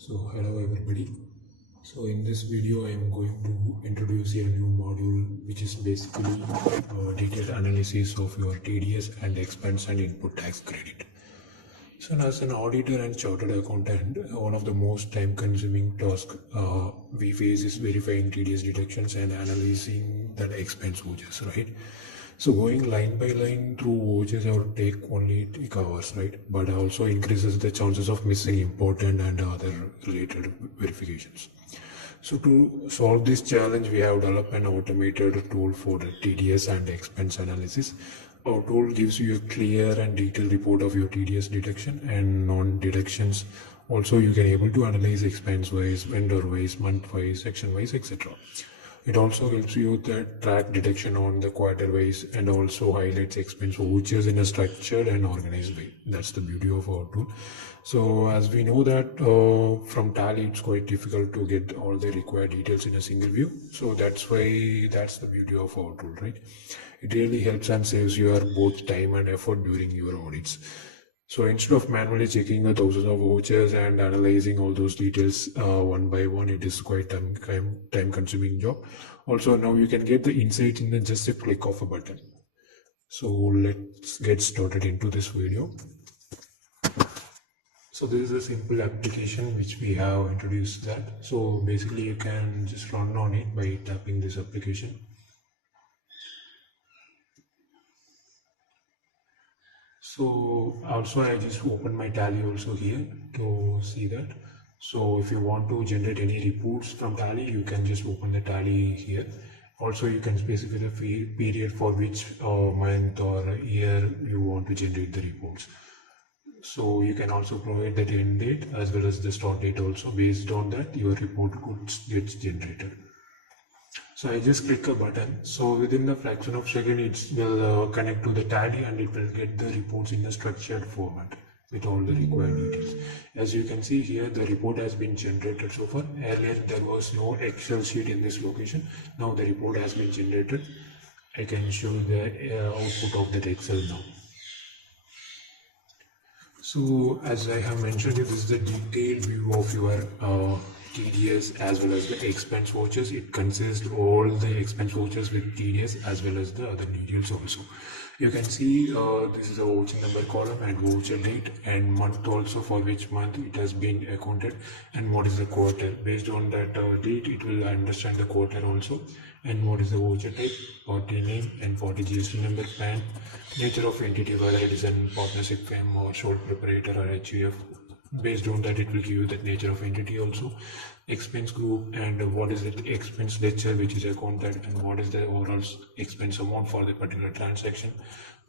So hello everybody. So in this video I am going to introduce a new module which is basically detailed analysis of your TDS and expense and input tax credit. So as an auditor and chartered accountant, one of the most time consuming tasks we face is verifying TDS deductions and analyzing the expense vouchers, right? So going line by line through vouchers or take hours, right? But also increases the chances of missing important and other related verifications. So to solve this challenge, we have developed an automated tool for TDS and expense analysis. Our tool gives you a clear and detailed report of your TDS deduction and non-deductions. Also, you can able to analyze expense-wise, vendor-wise, month-wise, section-wise, etc. It also helps you that track deduction on the quarter-wise and also highlights expense vouchers in a structured and organized way. That's the beauty of our tool. So as we know that from Tally, it's quite difficult to get all the required details in a single view. So that's the beauty of our tool, right? It really helps and saves your both time and effort during your audits. So instead of manually checking the thousands of vouchers and analyzing all those details one by one, it is quite time consuming job. Also now you can get the insight in just a click of a button. So let's get started into this video. So this is a simple application which we have introduced that. So basically you can just run on it by tapping this application. So also I just open my Tally also here to see that. So if you want to generate any reports from Tally, you can just open the Tally here. Also you can specify the period for which month or year you want to generate the reports. So you can also provide that end date as well as the start date also. Based on that, your report gets generated. So I just click a button. So within the fraction of second, it will connect to the Tally and it will get the reports in a structured format with all the required details. As you can see here, the report has been generated so far. Earlier, there was no Excel sheet in this location. Now the report has been generated. I can show the output of that Excel now. So as I have mentioned, this is the detailed view of your TDS as well as the expense vouchers. It consists all the expense vouchers with TDS as well as the other details also. You can see this is a voucher number column and voucher date and month also, for which month it has been accounted and what is the quarter. Based on that date, it will understand the quarter also, and what is the voucher type, party name and party GST number, PAN, nature of entity, whether it is a partnership firm or sole proprietor or HUF. Based on that, it will give you the nature of entity also, expense group, and what is the expense ledger which is accounted, and what is the overall expense amount for the particular transaction,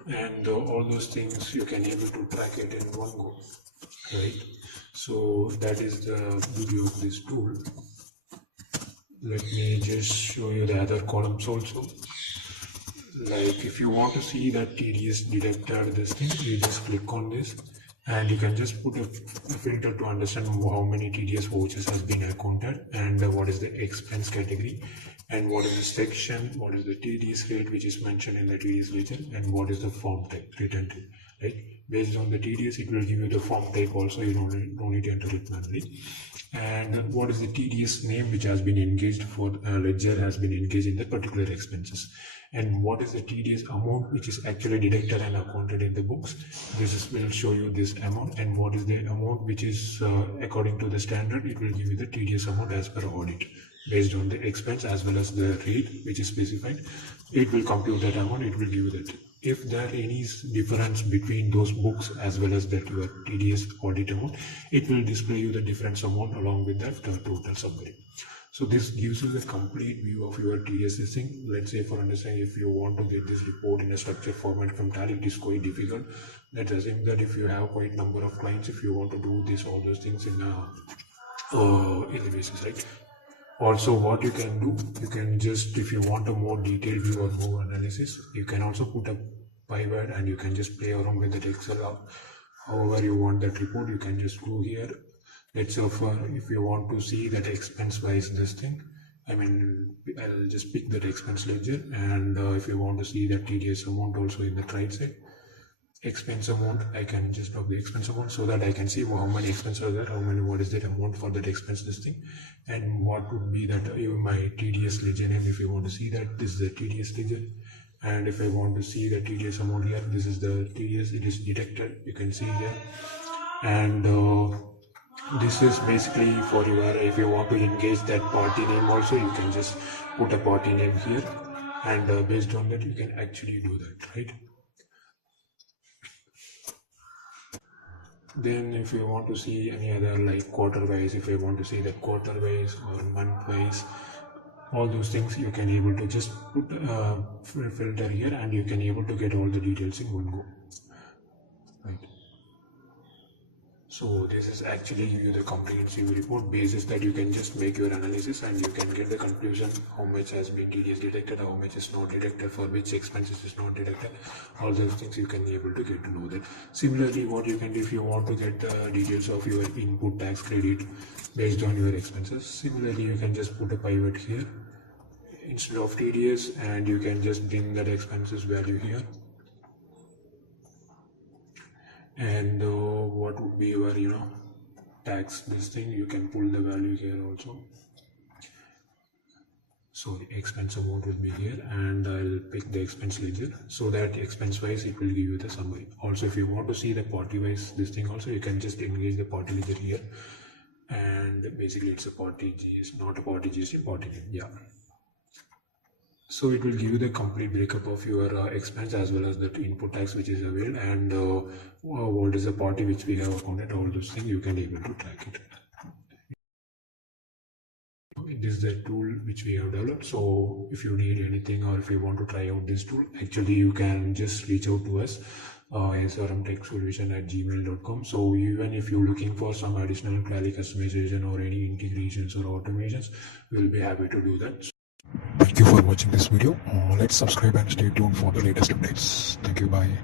and all those things you can able to track it in one go, right? So that is the beauty of this tool. Let me just show you the other columns also. Like if you want to see that TDS deducted this thing, you just click on this and you can just put a filter to understand how many TDS vouchers has been accounted and what is the expense category and what is the section, what is the TDS rate which is mentioned in the TDS ledger, and what is the form type, return type, right? Based on the TDS, it will give you the form type also. You don't need to enter it manually. And what is the TDS name which has been engaged for ledger has been engaged in the particular expenses, and what is the TDS amount which is actually deducted and accounted in the books. Will show you this amount, and what is the amount which is according to the standard. It will give you the TDS amount as per audit based on the expense as well as the rate which is specified. It will compute that amount. It will give you that. If there any difference between those books as well as that your TDS audit amount, it will display you the difference amount along with that total summary. So this gives you the complete view of your TDS listing. Let's say for understanding, if you want to get this report in a structured format from Tally, it is quite difficult. That assumes that if you have quite number of clients, if you want to do this, all those things in a basis, right? Also, what you can do, you can just, if you want a more detailed view or more analysis, you can also put a pivot and you can just play around with the Excel. However you want that report, you can just go here. Let's say if you want to see that expense wise this thing, I'll just pick that expense ledger, and if you want to see that TDS amount also in the right side, expense amount, I can just drop the expense amount so that I can see how many expenses are there, what is that amount for that expense this thing, and what would be that my TDS ledger name. If you want to see that, this is the TDS ledger, and if I want to see the TDS amount here, this is the TDS, it is deducted, you can see here. And this is basically for your, if you want to engage that party name also, you can just put a party name here, and based on that you can actually do that, right? Then if you want to see any other like quarter wise, if you want to see that quarter wise or month wise, all those things you can able to just put filter here, and you can able to get all the details in one go, right? So this is actually give you the comprehensive report basis that you can just make your analysis, and you can get the conclusion how much has been TDS deducted, how much is not deducted, for which expenses is not deducted. All those things you can be able to get to know that. Similarly, what you can do if you want to get the details of your input tax credit based on your expenses, similarly you can just put a pivot here instead of TDS, and you can just bring that expenses value here. And what would be your tax this thing, you can pull the value here also. So the expense amount will be here, and I'll pick the expense ledger so that expense wise it will give you the summary. Also, if you want to see the party wise this thing also, you can just engage the party ledger here, and basically it's a party GST, not a party GST, party name, yeah. So it will give you the complete breakup of your expense as well as the input tax which is available, and what is the party which we have accounted, all those things you can able to track it. This is the tool which we have developed. So if you need anything or if you want to try out this tool, actually you can just reach out to us, ASRM Tech Solution at gmail.com. So even if you're looking for some additional query customization or any integrations or automations, we'll be happy to do that. Thank you for watching this video. Let's subscribe and stay tuned for the latest updates. Thank you. Bye.